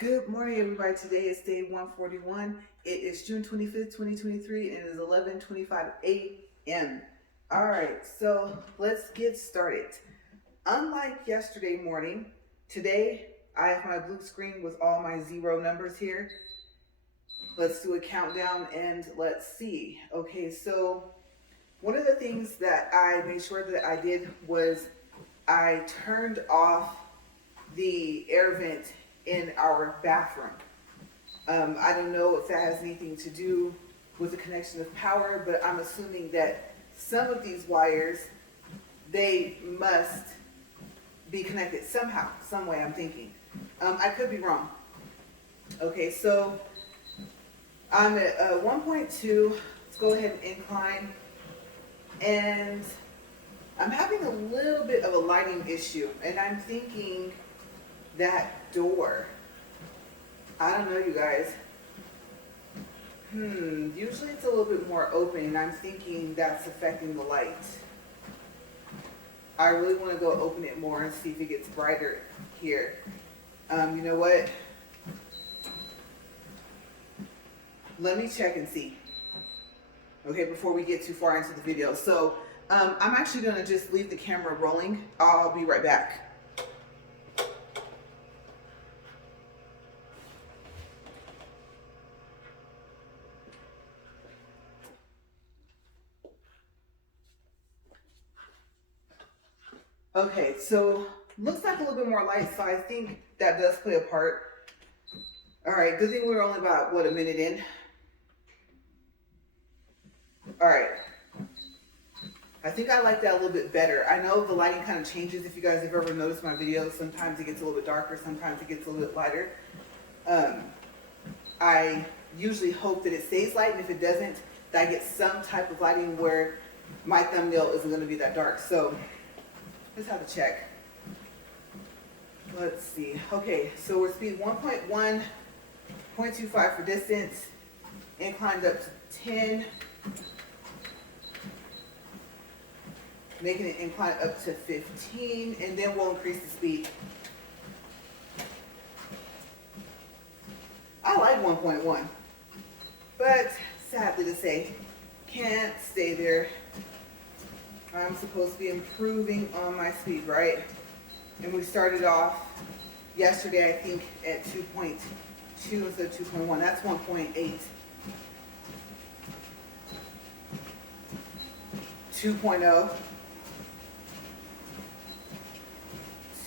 Good morning, everybody. Today is day 141. It is June 25th, 2023, and it is 11:25 a.m. All right, so let's get started. Unlike yesterday morning, today I have my blue screen with all my zero numbers here. Let's do a countdown and let's see. Okay, so one of the things that I made sure that I did was I turned off the air vent in our bathroom. I don't know if that has anything to do with the connection of power, but I'm assuming that some of these wires, they must be connected somehow, some way, I'm thinking. I could be wrong. Okay, so I'm at 1.2. Let's go ahead and incline. And I'm having a little bit of a lighting issue, and I'm thinking that door. I don't know, you guys. Usually it's a little bit more open, and I'm thinking that's affecting the light. I really want to go open it more and see if it gets brighter here. You know what? Let me check and see. Okay, before we get too far into the video. So I'm actually going to just leave the camera rolling. I'll be right back. Okay, so looks like a little bit more light, so I think that does play a part. All right, good thing we're only about, what, a minute in? All right. I think I like that a little bit better. I know the lighting kind of changes if you guys have ever noticed my videos. Sometimes it gets a little bit darker, sometimes it gets a little bit lighter. I usually hope that it stays light, and if it doesn't, that I get some type of lighting where my thumbnail isn't going to be that dark. So let's have a check. Let's see. Okay, so we're speed 1.1, 0.25 for distance, inclined up to 10, making it incline up to 15, and then we'll increase the speed. I like 1.1, but sadly to say, can't stay there. I'm supposed to be improving on my speed, right? And we started off yesterday, I think, at 2.2 instead of 2.1. That's 1.8. 2.0.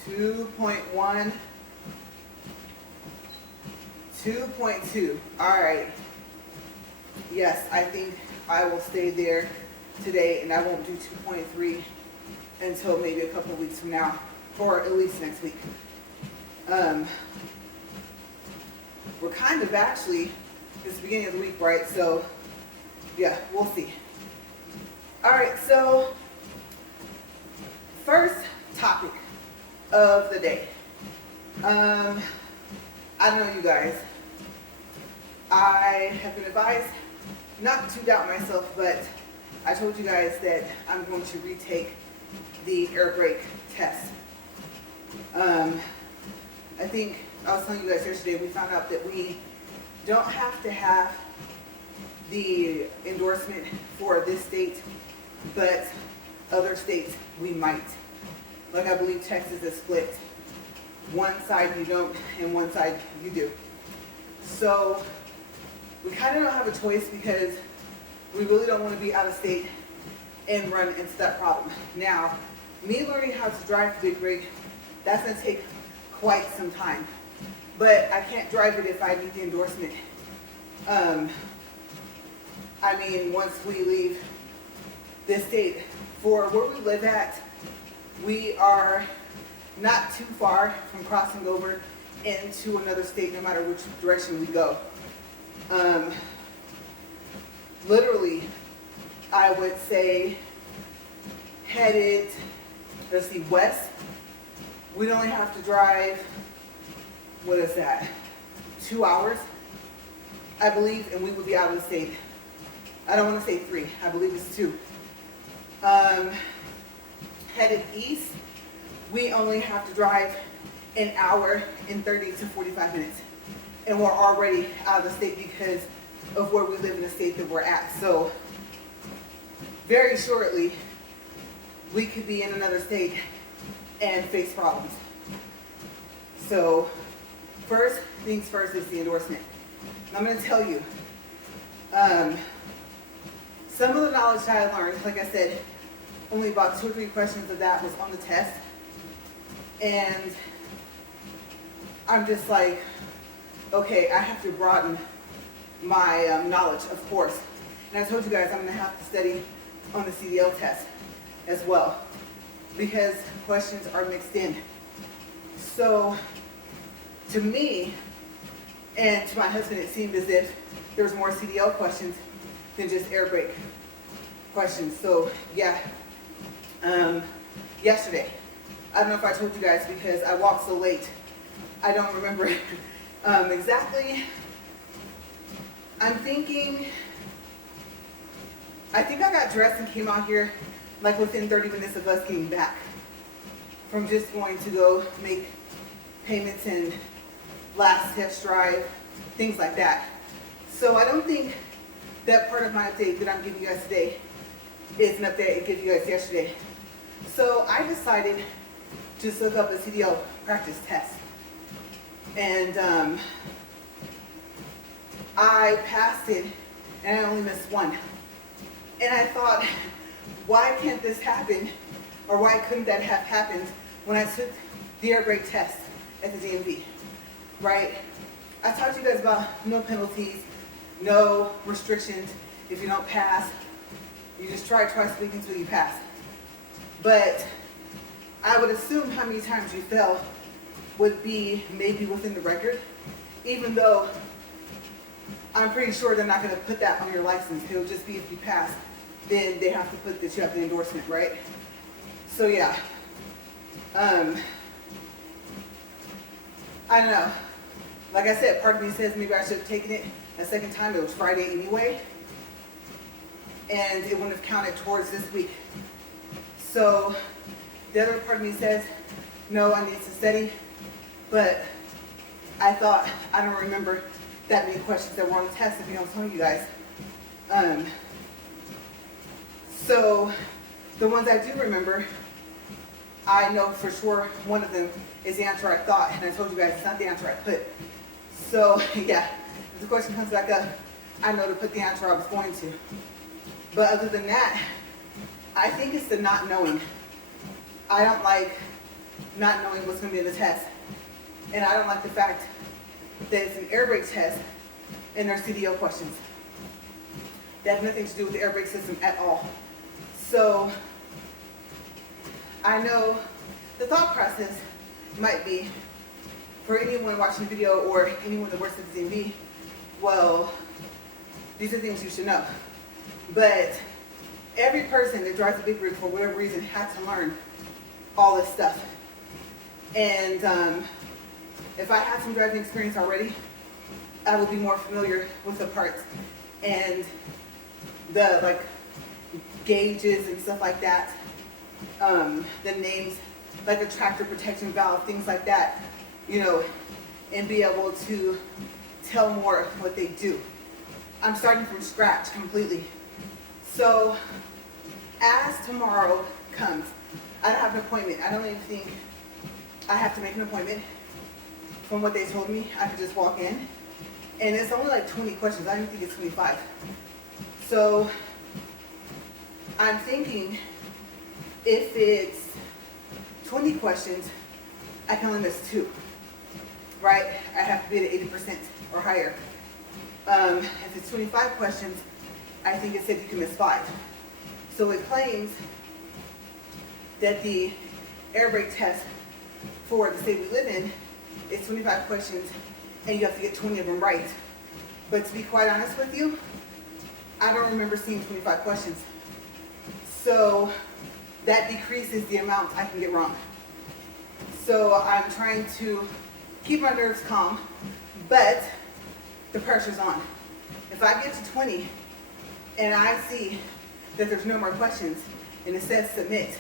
2.1. 2.2. All right. Yes, I think I will stay there today, and I won't do 2.3 until maybe a couple of weeks from now, or at least next week. We're kind of actually, it's the beginning of the week, right? So yeah, we'll see. All right, so first topic of the day. I don't know, you guys. I have been advised not to doubt myself, but I told you guys that I'm going to retake the air brake test. I think I was telling you guys yesterday, we found out that we don't have to have the endorsement for this state, but other states we might. Like I believe Texas is split. One side you don't, and one side you do. So we kind of don't have a choice because we really don't want to be out of state and run into that problem. Now, me learning how to drive the big rig, that's going to take quite some time. But I can't drive it if I need the endorsement. I mean, once we leave this state, for where we live at, we are not too far from crossing over into another state no matter which direction we go. Literally, I would say headed, let's see, west. We'd only have to drive, what is that, 2 hours, I believe, and we would be out of the state. I don't want to say 3, I believe it's 2. Headed east, we only have to drive an hour and 30 to 45 minutes. and we're already out of the state because of where we live in the state that we're at. So very shortly, we could be in another state and face problems. So first things first is the endorsement. I'm going to tell you, some of the knowledge that I learned, like I said, only about 2 or 3 questions of that was on the test. And I'm just like, okay, I have to broaden my knowledge, of course. And I told you guys I'm going to have to study on the CDL test as well, because questions are mixed in. So to me and to my husband, it seemed as if there was more CDL questions than just air brake questions. So yeah, yesterday, I don't know if I told you guys because I walked so late, I don't remember exactly. I'm thinking, I think I got dressed and came out here like within 30 minutes of us getting back from just going to go make payments and last test drive, things like that. So I don't think that part of my update that I'm giving you guys today is an update I gave you guys yesterday. So I decided to just look up a CDL practice test. And I passed it and I only missed one. And I thought, why can't this happen? Or why couldn't that have happened when I took the air brake test at the DMV, right? I talked to you guys about no penalties, no restrictions. If you don't pass, you just try twice a week until you pass. But I would assume how many times you fell would be maybe within the record, even though I'm pretty sure they're not going to put that on your license. It'll just be if you pass, then they have to put that you have the endorsement, right? So yeah, I don't know. Like I said, part of me says maybe I should have taken it a second time. It was Friday anyway, and it wouldn't have counted towards this week. So the other part of me says, no, I need to study, but I thought, I don't remember that many questions that were on the test, if you know what I'm telling you guys. So the ones I do remember, I know for sure one of them is the answer I thought, and I told you guys it's not the answer I put. So yeah, if the question comes back up, I know to put the answer I was going to. But other than that, I think it's the not knowing. I don't like not knowing what's going to be in the test. And I don't like the fact that it's an air brake test and there's CDL questions. That has nothing to do with the air brake system at all. So I know the thought process might be, for anyone watching the video or anyone that works at the DMV, well, these are things you should know. But every person that drives a big rig for whatever reason had to learn all this stuff. And if I had some driving experience already, I would be more familiar with the parts and the like gauges and stuff like that, the names, like a tractor protection valve, things like that, you know, and be able to tell more what they do. I'm starting from scratch completely. So as tomorrow comes, I don't have an appointment. I don't even think I have to make an appointment. From what they told me, I could just walk in. And it's only like 20 questions. I don't think it's 25. So I'm thinking if it's 20 questions, I can only miss 2, right? I have to be at 80% or higher. If it's 25 questions, I think it said you can miss 5. So it claims that the air brake test for the state we live in is 25 questions and you have to get 20 of them right. But to be quite honest with you, I don't remember seeing 25 questions. So that decreases the amount I can get wrong. So I'm trying to keep my nerves calm, but the pressure's on. If I get to 20 and I see that there's no more questions and it says submit,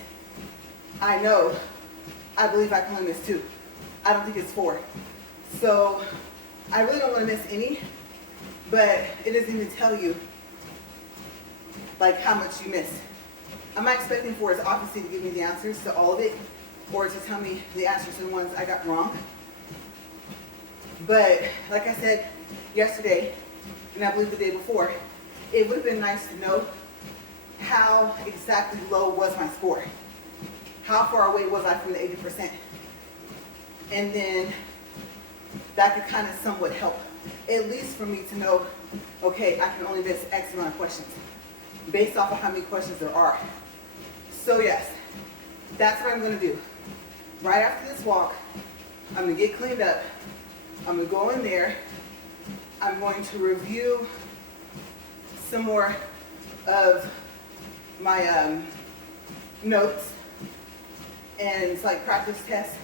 I believe I can only miss 2. I don't think it's 4. So I really don't want to miss any, but it doesn't even tell you like how much you missed. I'm not expecting for its obviously to give me the answers to all of it, or to tell me the answers to the ones I got wrong. But like I said yesterday, and I believe the day before, it would have been nice to know how exactly low was my score. How far away was I from the 80%? And then that could kind of somewhat help, at least for me to know, okay, I can only miss X amount of questions based off of how many questions there are. So yes, that's what I'm going to do. Right after this walk, I'm going to get cleaned up. I'm going to go in there. I'm going to review some more of my notes and it's like practice tests.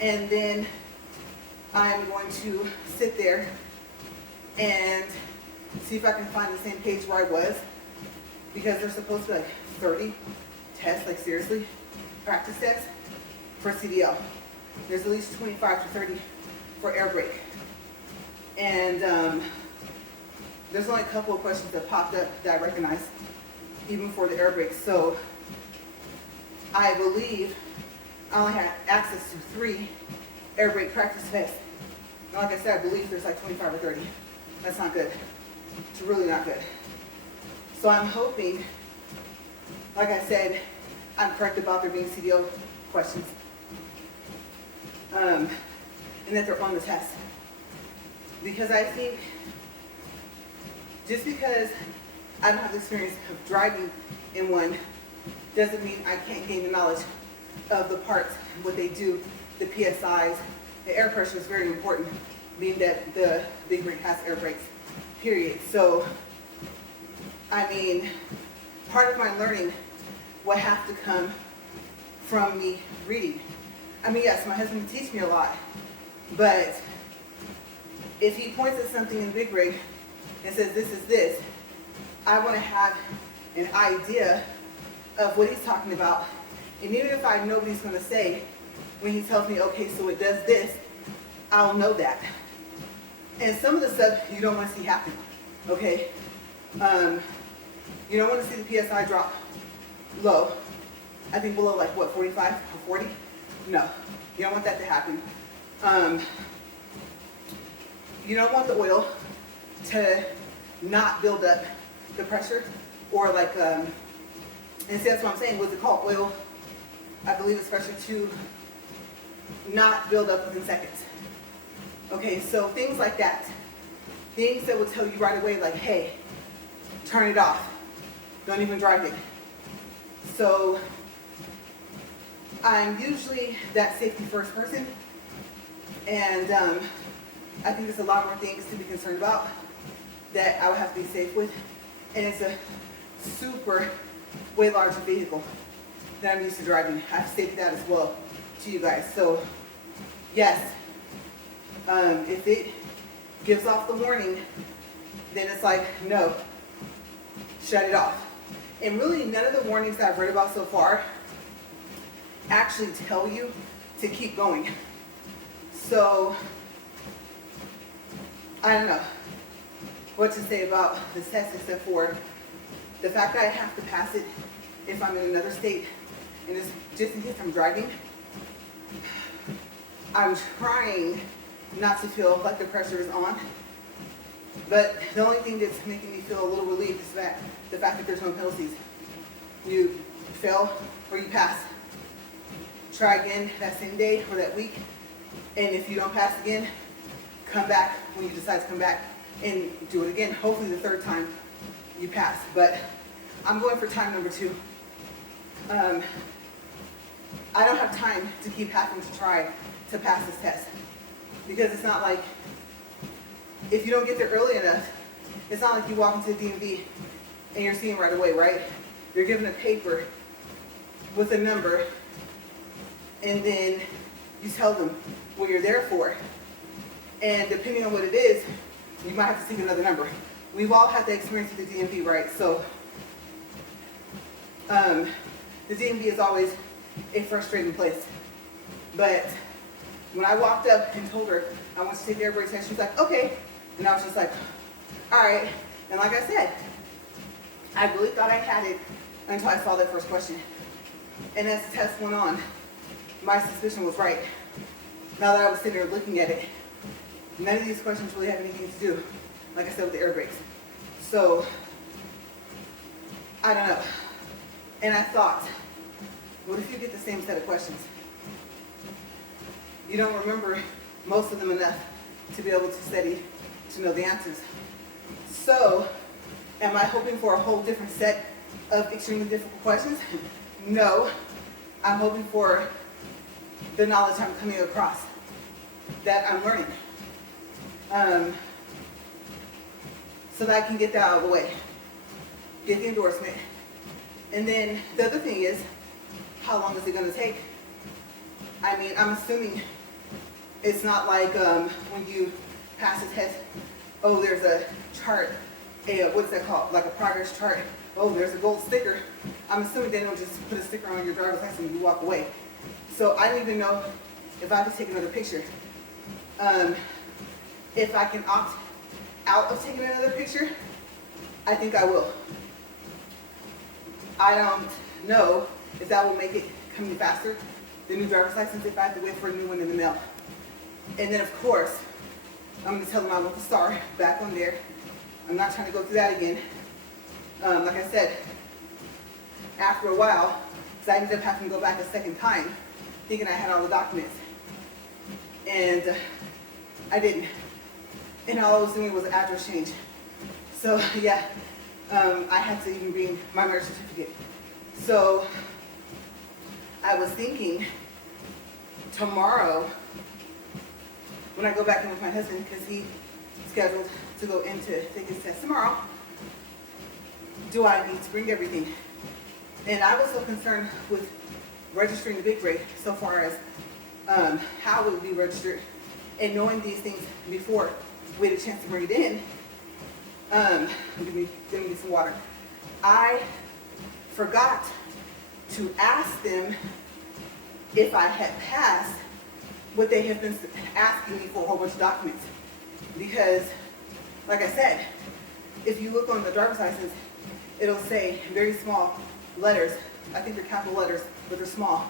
And then I'm going to sit there and see if I can find the same page where I was, because there's supposed to be like 30 tests, like seriously, practice tests for CDL. There's at least 25 to 30 for air brake. And there's only a couple of questions that popped up that I recognize, even for the air brake. So I believe I only had access to 3 air brake practice tests. And like I said, I believe there's like 25 or 30. That's not good. It's really not good. So I'm hoping, like I said, I'm correct about there being CDO questions. And that they're on the test. Because I think just because I don't have the experience of driving in one doesn't mean I can't gain the knowledge of the parts, what they do, the PSIs. The air pressure is very important, being that the big rig has air brakes, period. So, I mean, part of my learning will have to come from me reading. I mean, yes, my husband can teach me a lot, but if he points at something in big rig and says, this is this, I want to have an idea of what he's talking about. And even if I know what he's going to say, when he tells me, okay, so it does this, I'll know that. And some of the stuff you don't want to see happen, okay? You don't want to see the PSI drop low. I think below like what, 45 or 40? No, you don't want that to happen. You don't want the oil to not build up the pressure, or like, and see, that's what I'm saying, what's it called? Oil, I believe it's pressure to not build up within seconds. Okay, so things like that. Things that will tell you right away, like, hey, turn it off. Don't even drive it. So I'm usually that safety first person, and I think there's a lot more things to be concerned about that I would have to be safe with. And it's a super, way larger vehicle that I'm used to driving. I've stated that as well to you guys. So yes, if it gives off the warning, then it's like, no, shut it off. And really none of the warnings that I've read about so far actually tell you to keep going. So I don't know what to say about this test, except for the fact that I have to pass it if I'm in another state, and it's just in case I'm driving. I'm trying not to feel like the pressure is on, but the only thing that's making me feel a little relieved is that the fact that there's no penalties. You fail or you pass. Try again that same day or that week, and if you don't pass again, come back when you decide to come back and do it again. Hopefully the third time you pass, but I'm going for time number 2. I don't have time to keep having to try to pass this test, because it's not like, if you don't get there early enough, it's not like you walk into the DMV and you're seeing right away, right? You're given a paper with a number, and then you tell them what you're there for. And depending on what it is, you might have to seek another number. We've all had that experience with the DMV, right? So the DMV is always a frustrating place. But when I walked up and told her I want you to take the air brake test. She's like, okay. And I was just like, all right. And like I said, I really thought I had it until I saw that first question. And as the test went on, my suspicion was right. Now that I was sitting there looking at it, none of these questions really have anything to do, like I said, with the air brakes. So, I don't know. And I thought, what if you get the same set of questions? You don't remember most of them enough to be able to study to know the answers. So, am I hoping for a whole different set of extremely difficult questions? No. I'm hoping for the knowledge I'm coming across, that I'm learning. So that I can get that out of the way, get the endorsement. And then the other thing is, how long is it going to take? I mean, I'm assuming it's not like when you pass a test, oh, there's a chart, what's that called? Like a progress chart. Oh, there's a gold sticker. I'm assuming they don't just put a sticker on your driver's license and you walk away. So I don't even know if I have to take another picture. If I can opt out of taking another picture, I think I will. I don't know if that will make it come faster, the new driver's license, if I have to wait for a new one in the mail. And then of course, I'm going to tell them I want the star back on there. I'm not trying to go through that again. Like I said, after a while, because I ended up having to go back a second time, thinking I had all the documents. And I didn't. And all I was doing was an address change. So yeah, I had to even bring my marriage certificate. So I was thinking tomorrow, when I go back in with my husband, because he's scheduled to go in to take his test tomorrow, do I need to bring everything? And I was so concerned with registering the big brake so far as how it would be registered and knowing these things before we had a chance to bring it in. Give me some water. I forgot to ask them if I had passed what they have been asking me for a whole bunch of documents. Because, like I said, if you look on the driver's license, it'll say in very small letters, I think they're capital letters, but they're small,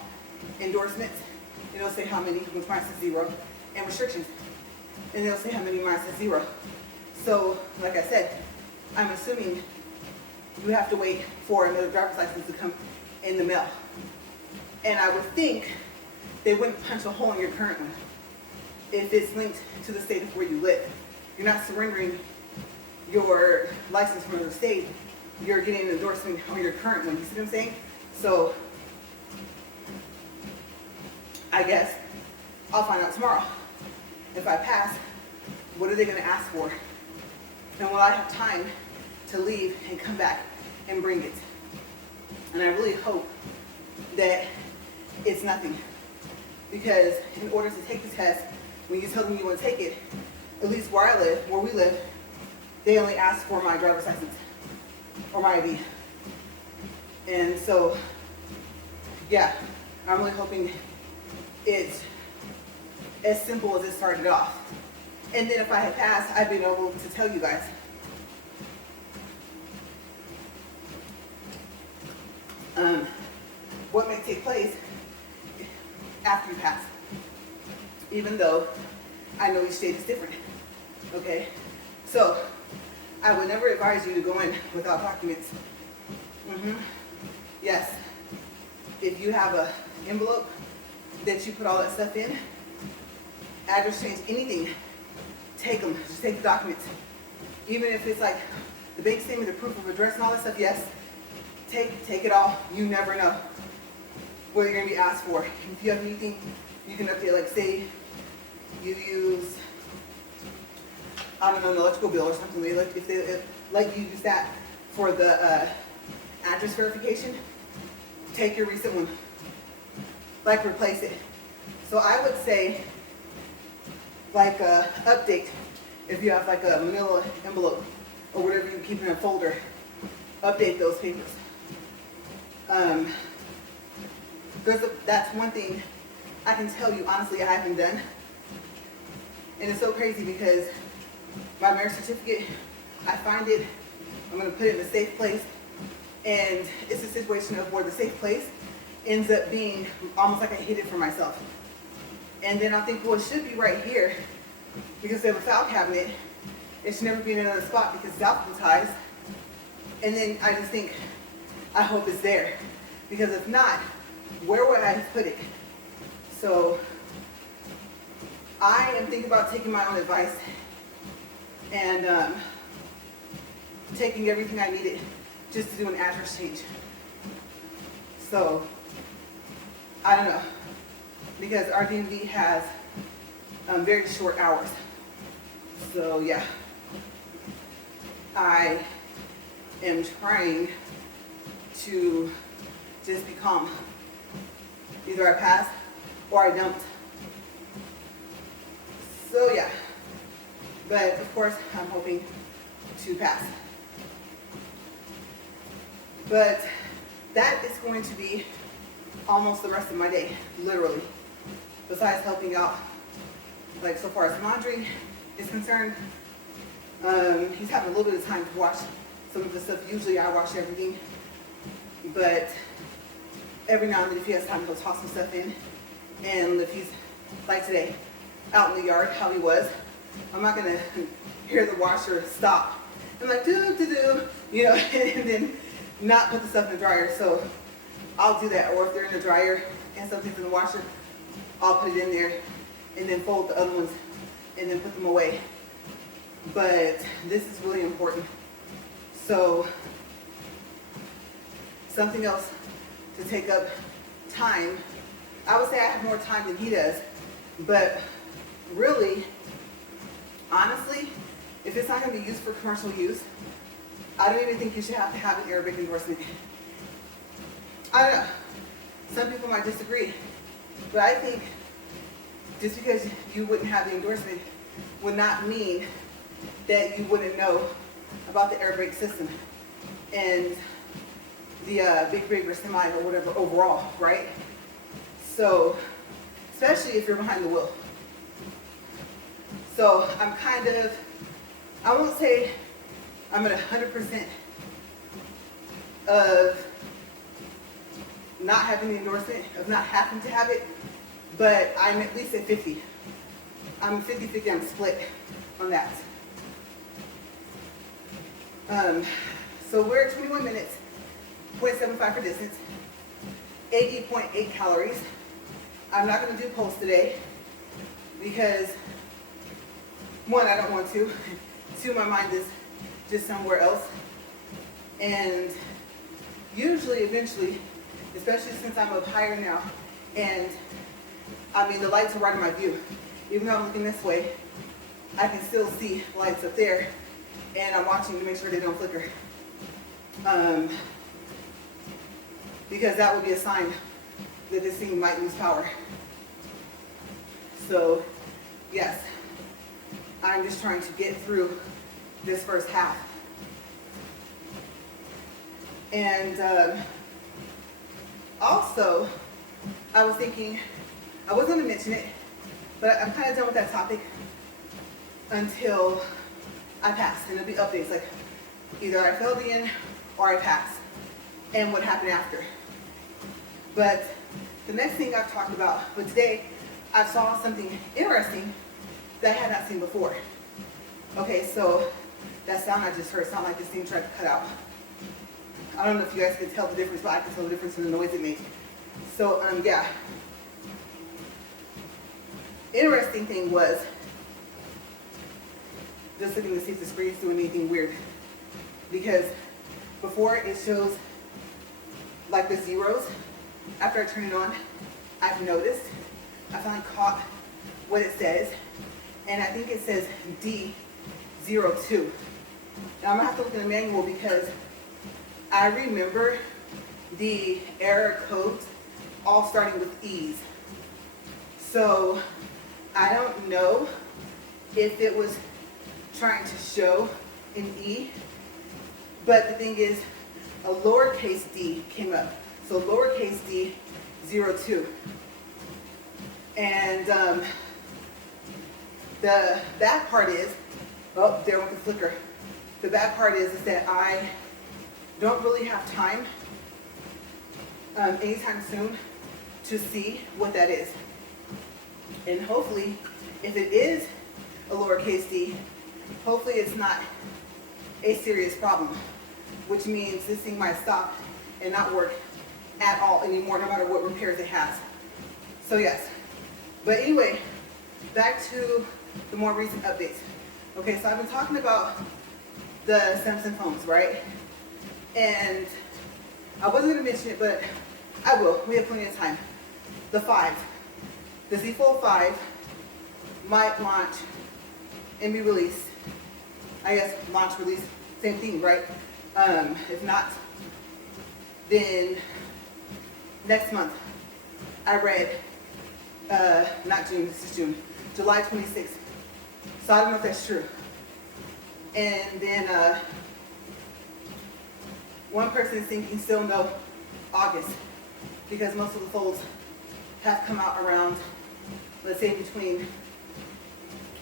endorsements. It'll say how many, which mine says 0, and restrictions. And it'll say how many mine says 0. So, like I said, I'm assuming you have to wait for another driver's license to come in the mail. And I would think they wouldn't punch a hole in your current one if it's linked to the state of where you live. You're not surrendering your license from another state. You're getting an endorsement on your current one. You see what I'm saying? So I guess I'll find out tomorrow. If I pass, what are they going to ask for? And will I have time to leave and come back and bring it? And I really hope that it's nothing. Because in order to take the test, when you tell them you want to take it, at least where I live, where we live, they only ask for my driver's license or my ID. And so, yeah, I'm really hoping it's as simple as it started off. And then if I had passed, I'd been able to tell you guys. What may take place after you pass. Even though I know each state is different. Okay? So, I would never advise you to go in without documents. Yes. If you have an envelope that you put all that stuff in, address change, anything, take them. Just take the documents. Even if it's like the bank statement, the proof of address and all that stuff, yes. Take it all. You never know what you're going to be asked for. If you have anything, you can update, like say you use, I don't know, an electrical bill or something. If you use that for the address verification, take your recent one. Like replace it. So I would say, like update, if you have like a manila envelope or whatever you keep in a folder, update those papers. That's one thing I can tell you honestly I haven't done And it's so crazy because my marriage certificate, I find it, I'm going to put it in a safe place. And it's a situation of where the safe place ends up being almost like I hid it for myself. And then I think, well, it should be right here because they have a file cabinet. It should never be in another spot because it's alphabetized. And then I just think, I hope it's there. Because if not, where would I put it? So I am thinking about taking my own advice and taking everything I needed just to do an address change. So I don't know, because our DMV has very short hours. So yeah, I am trying to just be calm. Either I pass or I don't. So yeah, but of course I'm hoping to pass. But that is going to be almost the rest of my day, literally. Besides helping out, like so far as laundry is concerned, he's having a little bit of time to wash some of the stuff. Usually I wash everything, but every now and then if he has time, he'll toss some stuff in. And if he's, like today, out in the yard, how he was, I'm not gonna hear the washer stop. I'm like, do, you know, and then not put the stuff in the dryer. So I'll do that. Or if they're in the dryer and something's in the washer, I'll put it in there and then fold the other ones and then put them away. But this is really important. So something else to take up time. I would say I have more time than he does, but really, honestly, if it's not going to be used for commercial use, I don't even think you should have to have an Arabic endorsement. I don't know. Some people might disagree, but I think just because you wouldn't have the endorsement would not mean that you wouldn't know about the air brake system and the big rig or semi or whatever overall, right? So, especially if you're behind the wheel. So I'm kind of, I won't say I'm at 100% of not having the endorsement, of not having to have it, but I'm at least at 50. I'm 50-50, I'm split on that. So we're at 21 minutes, 0.75 for distance, 80.8 calories. I'm not going to do pulse today because, one, I don't want to. Two, my mind is just somewhere else. And usually, eventually, especially since I'm up higher now, and I mean, the lights are right in my view. Even though I'm looking this way, I can still see lights up there, and I'm watching to make sure they don't flicker. Because that would be a sign that this thing might lose power. So, yes, I'm just trying to get through this first half. And also, I was thinking, I wasn't going to mention it, but I'm kind of done with that topic until I pass. And it'll be updates, like either I failed in or I passed, and what happened after. But the next thing I've talked about, but today I saw something interesting that I had not seen before. Okay, so that sound I just heard sounded like this thing tried to cut out. I don't know if you guys can tell the difference, but I can tell the difference in the noise it made. So, yeah. Interesting thing was, just looking to see if the screen is doing anything weird. Because before it shows like the zeros, after I turn it on, I've noticed, I finally caught what it says, and I think it says D02. Now I'm gonna have to look in the manual because I remember the error codes all starting with E's. So I don't know if it was trying to show an E, but the thing is, a lowercase d came up. So lowercase d, 02. And The bad part is, oh, there went the flicker. The bad part is that I don't really have time anytime soon to see what that is. And hopefully, if it is a lowercase d, hopefully it's not a serious problem, which means this thing might stop and not work at all anymore, no matter what repairs it has. So yes, but anyway, back to the more recent updates. Okay, so I've been talking about the Samsung phones, right? And I wasn't gonna mention it, but I will, we have plenty of time. The 5, the Z Fold 5 might launch and be released. I guess launch, release, same thing, right? If not, then next month. I read, not June, this is June, July 26th. So I don't know if that's true. And then one person is thinking still no, August, because most of the folds have come out around, let's say between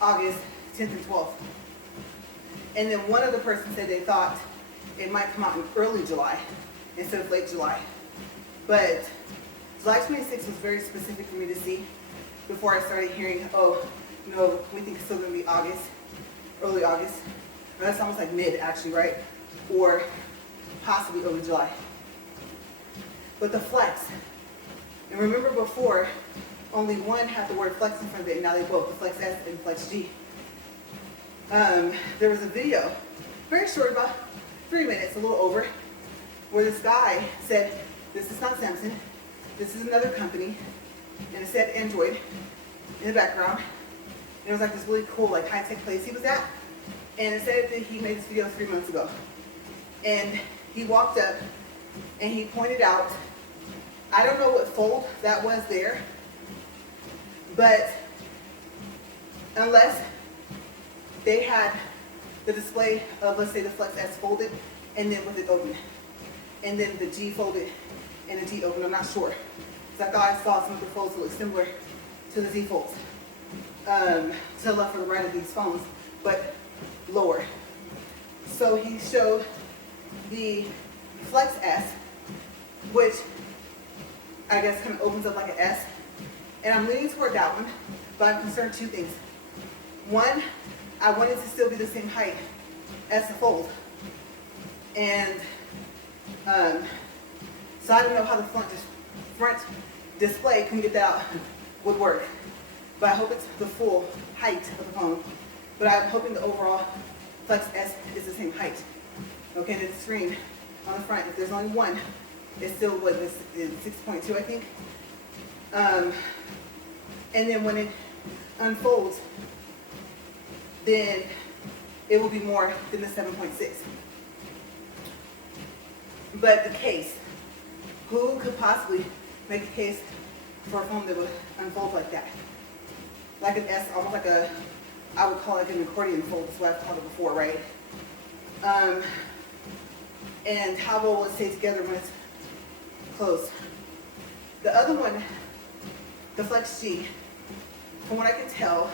August 10th and 12th. And then one other person said they thought it might come out in early July instead of late July. But July 26th was very specific for me to see before I started hearing, oh, no, we think it's still going to be August, early August. Or that's almost like mid, actually, right? Or possibly early July. But the flex, and remember before, only one had the word flex in front of it, and now they both, the Flex S and Flex G. There was a video, very short, about 3 minutes, a little over, where this guy said, this is not Samsung, this is another company, and it said Android in the background. And it was like this really cool, like high-tech place he was at. And it said that he made this video 3 months ago. And he walked up and he pointed out, I don't know what fold that was there, but unless they had the display of, let's say, the Flex S folded and then with it open, and then the G folded and the G open, I'm not sure. Because I thought I saw some of the folds that look similar to the Z folds, to the left or the right of these phones, but lower. So he showed the Flex S, which I guess kind of opens up like an S, and I'm leaning toward that one, but I'm concerned two things. One, I want it to still be the same height as the fold, and so I don't know how the front display can get that out, would work, but I hope it's the full height of the phone. But I'm hoping the overall Flex S is the same height. Okay, and the screen on the front, if there's only one, it's still what is 6.2, I think. And then when it unfolds, then it will be more than the 7.6. But the case, who could possibly make a case for a phone that would unfold like that? Like an S, almost like a, I would call it an accordion fold, that's what I've called it before, right? And how well will it stay together when it's closed? The other one, the Flex G, from what I can tell,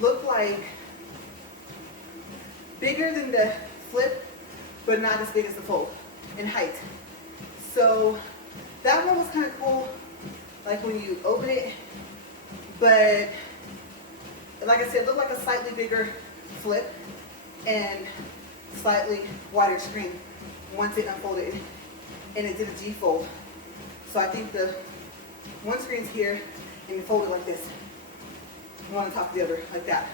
looked like bigger than the Flip, but not as big as the Fold in height. So that one was kind of cool, like when you open it, but like I said, it looked like a slightly bigger Flip and slightly wider screen once it unfolded, and it did a G fold. So I think the one screen's here and you fold it like this, one on top of the other, like that.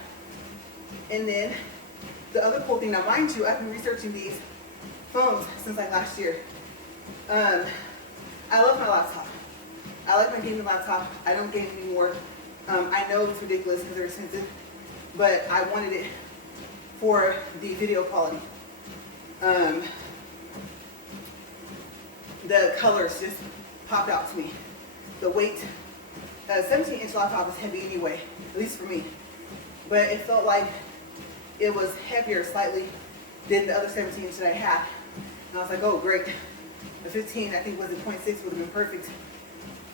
And then the other cool thing, now mind you, I've been researching these phones since like last year. I love my laptop. I like my gaming laptop. I don't game anymore. I know it's ridiculous because they're expensive, but I wanted it for the video quality. The colors just popped out to me. The weight, 17-inch laptop is heavy anyway, at least for me. But it felt like it was heavier slightly than the other 17-inch that I had. And I was like, oh great. The 15, I think was a 0.6 would have been perfect.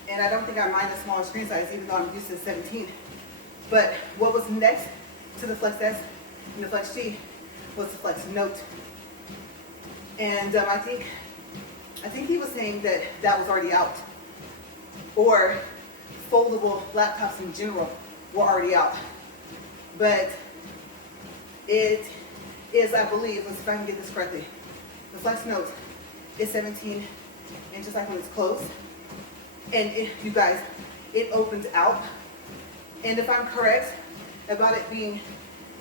And I don't think I mind the smaller screen size, even though I'm used to 17. But what was next to the Flex S, and the Flex G was the Flex Note. And I think he was saying that that was already out, or foldable laptops in general were already out. But it is, I believe, let's see if I can get this correctly, the Flex Note is 17 inches like when it's closed. And you guys, it opens out. And if I'm correct about it being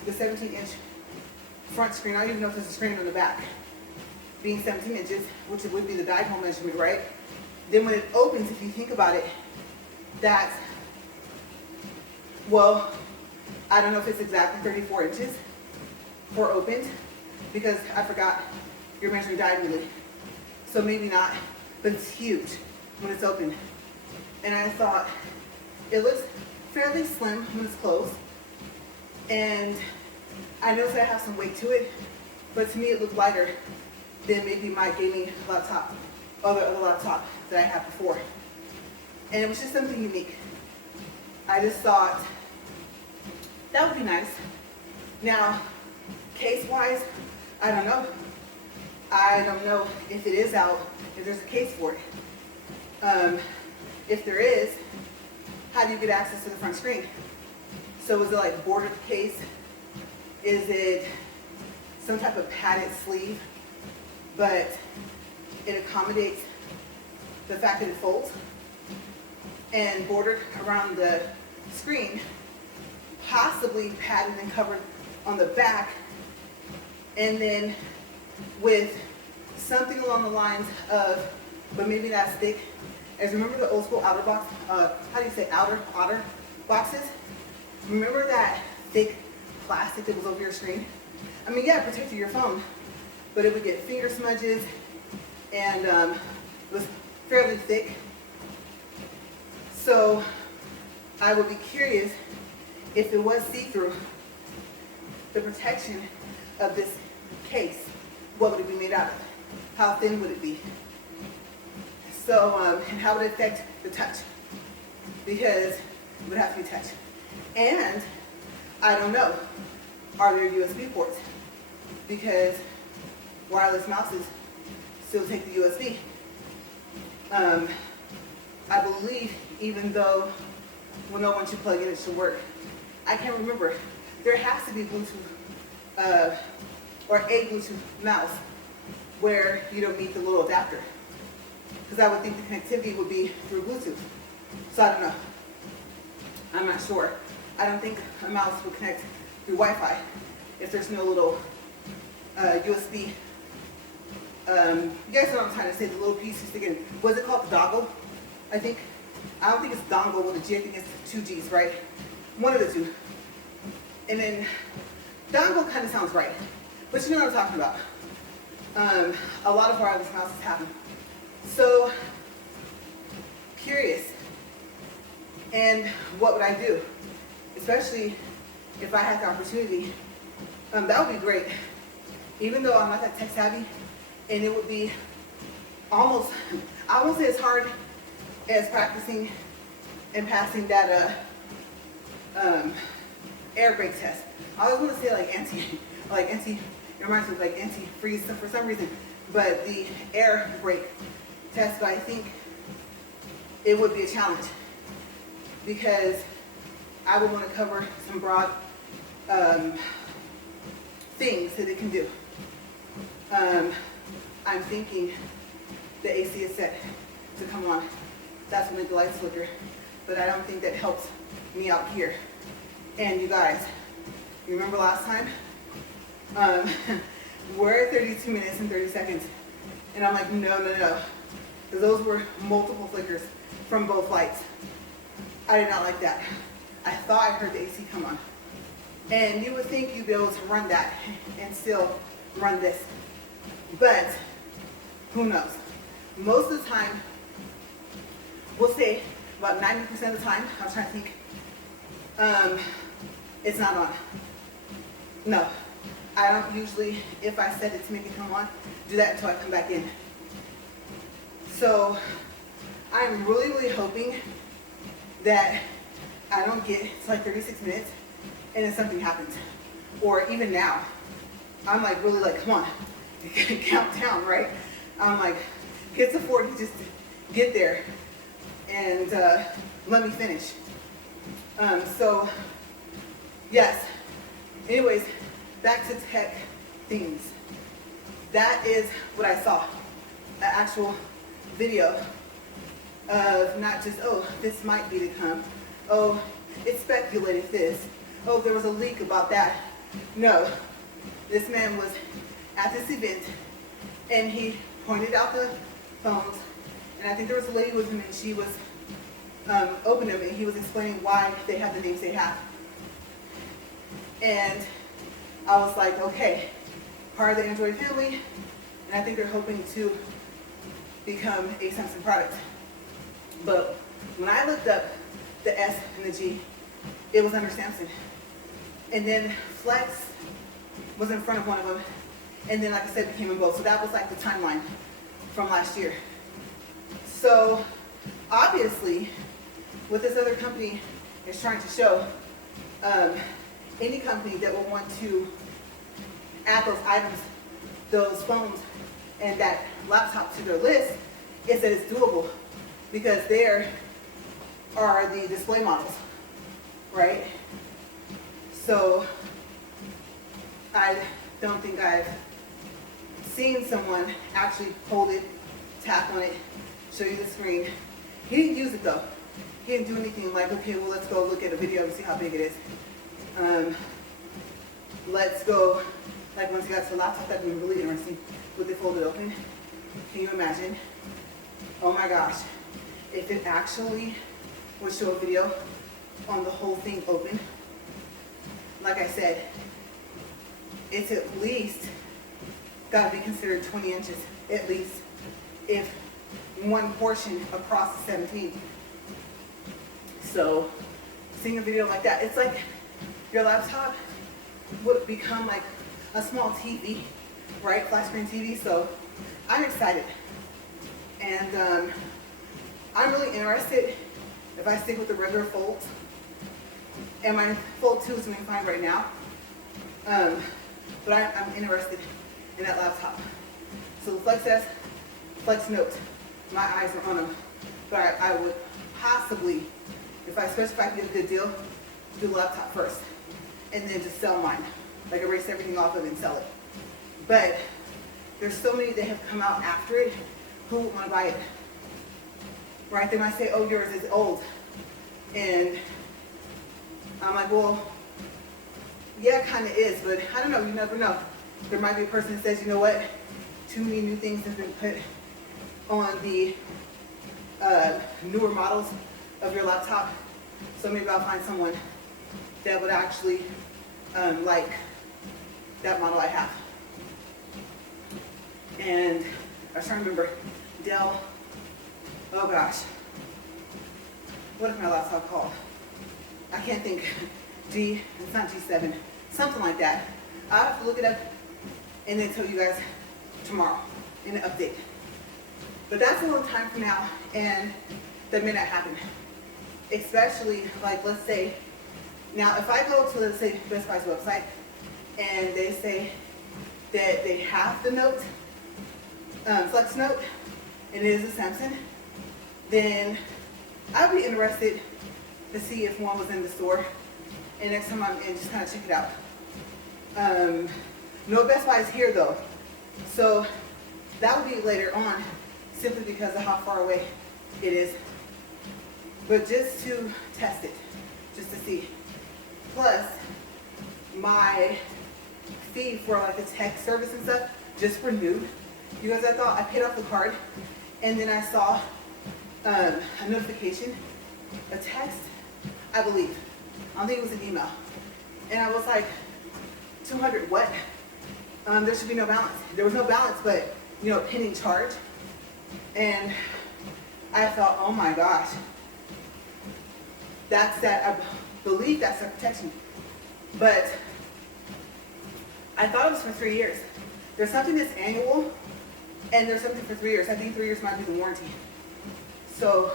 the 17-inch front screen, I don't even know if there's a screen on the back, being 17 inches, which would be the dipole measurement, right? Then when it opens, if you think about it, that's, well, I don't know if it's exactly 34 inches for opened, because I forgot you're measuring diagonally. So maybe not, but it's huge when it's open. And I thought, it looks fairly slim when it's closed. And I know that I have some weight to it, but to me it looked lighter than maybe my gaming laptop, or the other laptop that I had before. And it was just something unique. I just thought, that would be nice. Now, case-wise, I don't know. I don't know if it is out, if there's a case for it. If there is, how do you get access to the front screen? So is it like bordered case? Is it some type of padded sleeve, but it accommodates the fact that it folds and bordered around the screen, possibly padded and covered on the back, and then with something along the lines of, but maybe not as thick as, remember the old school outer box, how do you say outer boxes? Remember that thick plastic that was over your screen? I mean, yeah, it protected your phone, but it would get finger smudges, and it was fairly thick. So I would be curious if it was see-through, the protection of this case, what would it be made out of? How thin would it be? So, and how would it affect the touch? Because it would have to be touch. And I don't know, are there USB ports? Because wireless mouses still take the USB. I believe, even though, well, no, once you plug in, it should work. I can't remember. There has to be Bluetooth, or a Bluetooth mouse where you don't need the little adapter. Because I would think the connectivity would be through Bluetooth. So I don't know. I'm not sure. I don't think a mouse will connect through Wi-Fi if there's no little USB. You guys know what I'm trying to say, the little piece you stick in. Was it called the dongle? I think. I don't think it's dongle with a G. I think it's 2 G's, right? One of the two. And then dongle kind of sounds right. But you know what I'm talking about. A lot of wireless mouses have them. So, curious. And what would I do? Especially if I had the opportunity. That would be great. Even though I'm not that tech savvy, and it would be almost, I won't say as hard as practicing and passing that air brake test. I always want to say like anti, it reminds me of like anti-freeze for some reason, but the air brake test, but I think it would be a challenge because I would want to cover some broad things that it can do. I'm thinking the AC is set to come on. That's when the lights flicker, but I don't think that helps me out here. And you guys, you remember last time? We're at 32 minutes and 30 seconds. And I'm like, no. Because those were multiple flickers from both lights. I did not like that. I thought I heard the AC come on. And you would think you'd be able to run that and still run this. But who knows? Most of the time, we'll say about 90% of the time, I was trying to think, it's not on. No, I don't usually, if I set it to make it come on, do that until I come back in. So I'm really hoping that I don't get to like 36 minutes and then something happens. Or even now, I'm like really like, come on, count down, right? I'm like, get to 40, just get there, and let me finish. So, yes. Anyways, back to tech things. That is what I saw, an actual video of not just, oh, this might be to come. Oh, it speculated this. Oh, there was a leak about that. No, this man was at this event and he pointed out the phones, and I think there was a lady with him and she was opening them and he was explaining why they have the names they have. And I was like, okay, part of the Android family, and I think they're hoping to become a Samsung product. But when I looked up the S and the G, it was under Samsung. And then Flex was in front of one of them, and then, like I said, became in both. So that was like the timeline from last year. So obviously, what this other company is trying to show, any company that will want to add those items, those phones, and that laptop to their list, is that it's doable, because there are the display models, right? So I don't think I've seen someone actually hold it, tap on it, show you the screen. He didn't use it though. He didn't do anything like, okay, well, let's go look at a video and see how big it is. Let's go, like once he got to the laptop, that would be really interesting. Would they fold it open? Can you imagine? Oh my gosh. If it actually would show a video on the whole thing open, like I said, it's at least got to be considered 20 inches, at least, if one portion across the 17. So seeing a video like that, it's like your laptop would become like a small TV, right? Flat screen TV. So I'm excited. And I'm really interested if I stick with the regular folds. And my Fold 2 is doing fine right now. But I'm interested in that laptop. So the Flex S, Flex Note, my eyes are on them. But I would possibly, especially if I can get a good deal, do the laptop first. And then just sell mine. Like erase everything off of it and sell it. But there's so many that have come out after it who want to buy it. Right? They might say, oh, yours is old. And I'm like, well, yeah, it kind of is, but I don't know, you never know. There might be a person that says, you know what, too many new things have been put on the newer models of your laptop, so maybe I'll find someone that would actually like that model I have. And I was trying to remember, Dell, oh gosh, what is my laptop called? I can't think. It's not G7, something like that. I'll have to look it up and then tell you guys tomorrow in an update. But that's a long time from now, and that may not happen. Especially, like, let's say, now if I go to, let's say, Best Buy's website, and they say that they have the Note, Flex Note, and it is a Samsung, then I'd be interested to see if one was in the store. And next time I'm in, just kind of check it out. No Best Buy is here though. So that would be later on, simply because of how far away it is. But just to test it, just to see. Plus, my fee for like the tech service and stuff just renewed. Because I thought I paid off the card, and then I saw a notification, a text, I believe. I don't think it was an email. And I was like, 200 what? There should be no balance. There was no balance, but, you know, pending charge. And I thought, oh my gosh. That's that, I believe that's their protection. But I thought it was for 3 years. There's something that's annual, and there's something for 3 years. I think 3 years might be the warranty. So,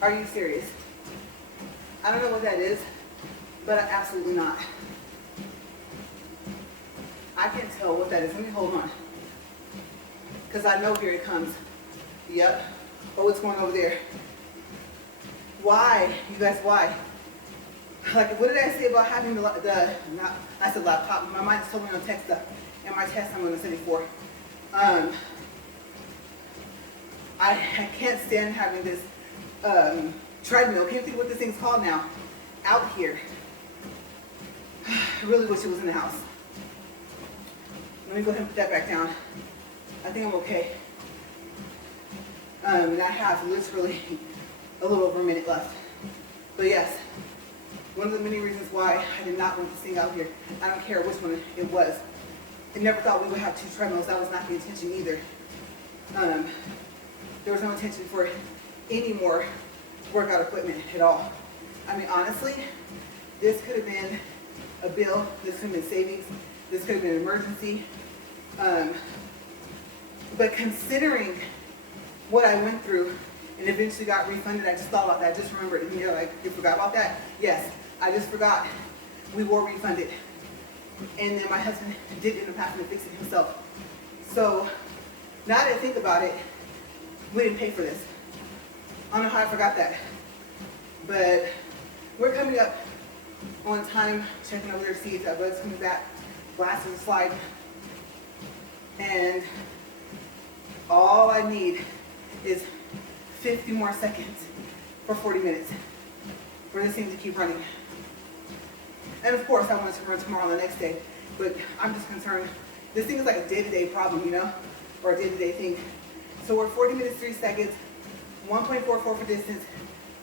are you serious? I don't know what that is, but absolutely not. I can't tell what that is. Let me hold on. Because I know here it comes. Yep. Oh, what's going over there? Why? You guys, why? Like, what did I say about having I said laptop. My mind is totally on tech stuff. And my test I'm going to study for. I can't stand having this treadmill. Can't think what this thing's called now. Out here. I really wish it was in the house. Let me go ahead and put that back down. I think I'm okay. And I have literally a little over a minute left. But yes, one of the many reasons why I did not want this thing out here. I don't care which one it was. I never thought we would have 2 treadmills. That was not the intention either. There was no intention for any more workout equipment at all. I mean, honestly, this could have been a bill. This could have been savings. This could have been an emergency. But considering what I went through and eventually got refunded, I just thought about that. I just remembered, you know, like, you forgot about that? Yes, I just forgot. We were refunded. And then my husband did end up having to fix it himself. So now that I think about it, we didn't pay for this. I don't know how I forgot that. But we're coming up on time, checking over their seats. Our bud's coming back, glasses slide. And all I need is 50 more seconds for 40 minutes for this thing to keep running. And of course, I want it to run tomorrow and the next day, but I'm just concerned. This thing is like a day-to-day problem, you know, or a day-to-day thing. So we're 40 minutes, 3 seconds, 1.44 for distance,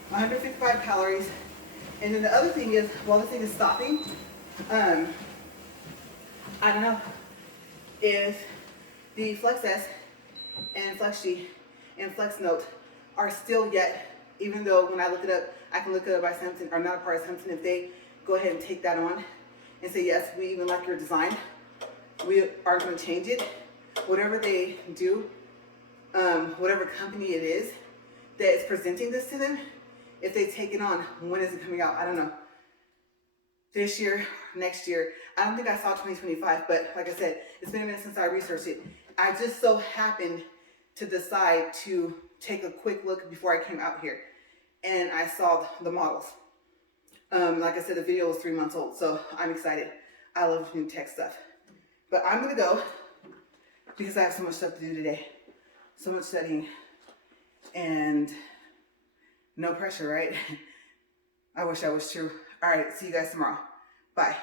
155 calories. And then the other thing is, while this thing is stopping, I don't know if the Flex S and Flex G and Flex Note are still yet, even though when I look it up, I can look it up by Samson, or not a part of Samson, if they go ahead and take that on and say, yes, we even like your design. We are going to change it. Whatever they do, whatever company it is that is presenting this to them, if they take it on, when is it coming out? I don't know. This year, next year. I don't think I saw 2025, but like I said, it's been a minute since I researched it. I just so happened to decide to take a quick look before I came out here, and I saw the models. Like I said, the video was 3 months old, so I'm excited. I love new tech stuff. But I'm gonna go because I have so much stuff to do today. So much studying and no pressure, right? I wish that was true. All right, see you guys tomorrow. Bye.